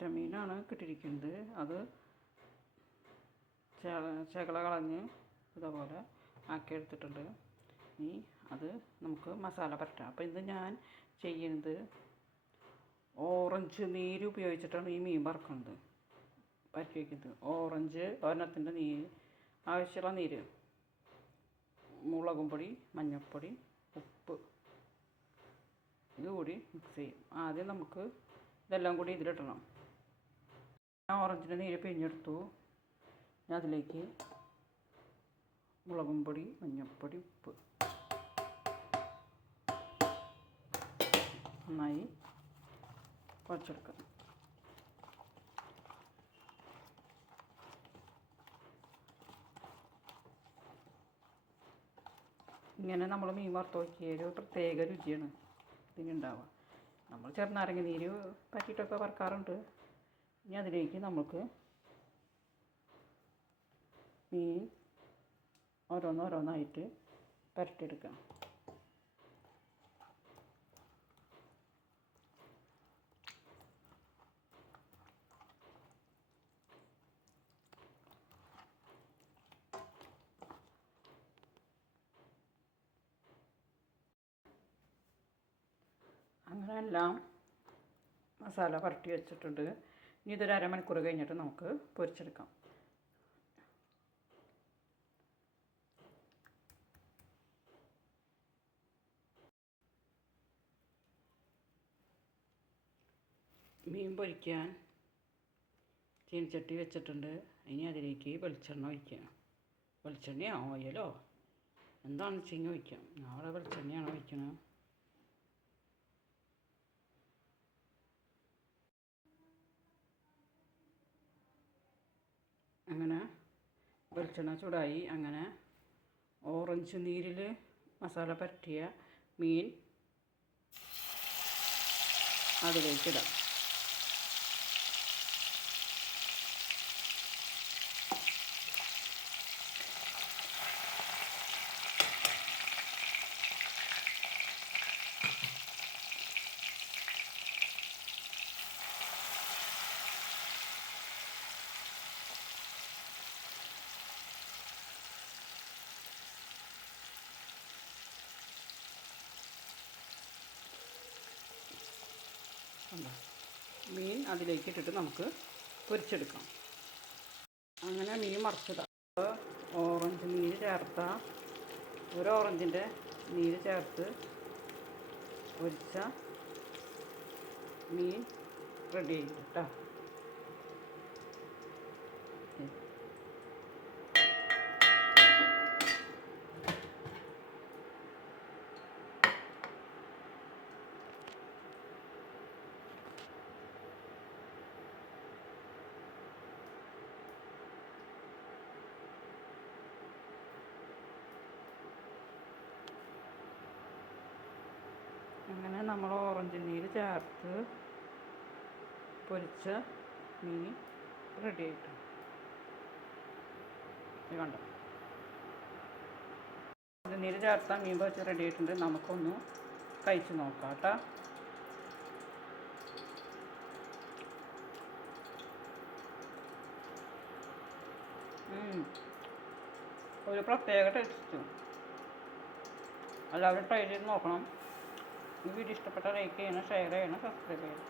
മറ്റമീനാണ് കിട്ടിയിരിക്കുന്നത്. അത് ചകല കളഞ്ഞ് ഇതേപോലെ ആക്കിയെടുത്തിട്ടുണ്ട്. ഇനി അത് നമുക്ക് മസാല പരട്ടാം. അപ്പോൾ ഇത് ഞാൻ ചെയ്യുന്നത് ഓറഞ്ച് നീര് ഉപയോഗിച്ചിട്ടാണ് ഈ മീൻ വറുക്കുന്നത്, പരട്ടി വയ്ക്കുന്നത്. ഓറഞ്ച് ഒരെണ്ണത്തിൻ്റെ നീര്, ആവശ്യമുള്ള നീര്, മുളകും പൊടി, മഞ്ഞൾപ്പൊടി, ഉപ്പ്, ഇതുകൂടി മിക്സ് ചെയ്യും. ആദ്യം നമുക്ക് ഇതെല്ലാം കൂടി ഇതിലിടണം. ഞാൻ ഓറഞ്ചിൻ്റെ നീര് പിഴിഞ്ഞെടുത്തു. ഞാൻ അതിലേക്ക് മുളകും പൊടി, മഞ്ഞൾപ്പൊടി, ഉപ്പ് നന്നായി കുഴച്ചെടുക്കാം. ഇങ്ങനെ നമ്മൾ മീൻ വറുത്ത് നോക്കിയ ഒരു പ്രത്യേക രുചിയാണ് ഇതിനുണ്ടാവുക. നമ്മൾ ചെറുനാരങ്ങ നീര് പറ്റിയിട്ടൊക്കെ വറുക്കാറുണ്ട്. ഇനി അതിലേക്ക് നമുക്ക് മീൻ ഓരോന്നോരോന്നായിട്ട് പരട്ടിയെടുക്കാം. അങ്ങനെ എല്ലാം മസാല പരട്ടി വെച്ചിട്ടുണ്ട്. ഇനി ഇതൊരു അരമണിക്കൂർ കഴിഞ്ഞിട്ട് നമുക്ക് പൊരിച്ചെടുക്കാം. മീൻ പൊരിക്കാൻ ചീനച്ചട്ടി വെച്ചിട്ടുണ്ട്. ഇനി അതിലേക്ക് വെളിച്ചെണ്ണ ഒഴിക്കുക. വെളിച്ചെണ്ണയോ ഓയിലോ എന്താണെന്ന് വെച്ചെങ്കിൽ ഒഴിക്കാം. ഞാൻ അവിടെ വെളിച്ചെണ്ണയാണ് ഒഴിക്കുന്നത്. അങ്ങനെ വെളിച്ചെണ്ണ ചൂടായി. അങ്ങനെ ഓറഞ്ച് നീരിൽ മസാല പരട്ടിയ മീൻ അതിലേക്കിടാം. മീൻ അതിലേക്ക് ഇട്ടിട്ട് നമുക്ക് പൊരിച്ചെടുക്കാം. അങ്ങനെ മീൻ മറിച്ചത് ഓറഞ്ച് നീര് ചേർത്ത ഒരു ഓറഞ്ചിൻ്റെ നീര് ചേർത്ത് പൊരിച്ച മീൻ റെഡി ആയിട്ട് കേട്ടോ. അങ്ങനെ നമ്മൾ ഓറഞ്ച് നീര് ചേർത്ത് പൊരിച്ച മീൻ റെഡി ആയിട്ട് കണ്ടോ. ഓറഞ്ച് നീര് ചേർത്ത മീൻ പൊരിച്ച് റെഡി ആയിട്ടുണ്ട്. നമുക്കൊന്ന് കഴിച്ച് നോക്കാം കേട്ടോ. ഒരു പ്രത്യേക ടേസ്റ്റ്. എല്ലാവരും ട്രൈ ചെയ്ത് നോക്കണം. ഈ വീഡിയോ ഇഷ്ടപ്പെട്ടാൽ ലൈക്ക് ചെയ്യണം, ഷെയർ ചെയ്യണം, സബ്സ്ക്രൈബ് ചെയ്യണം.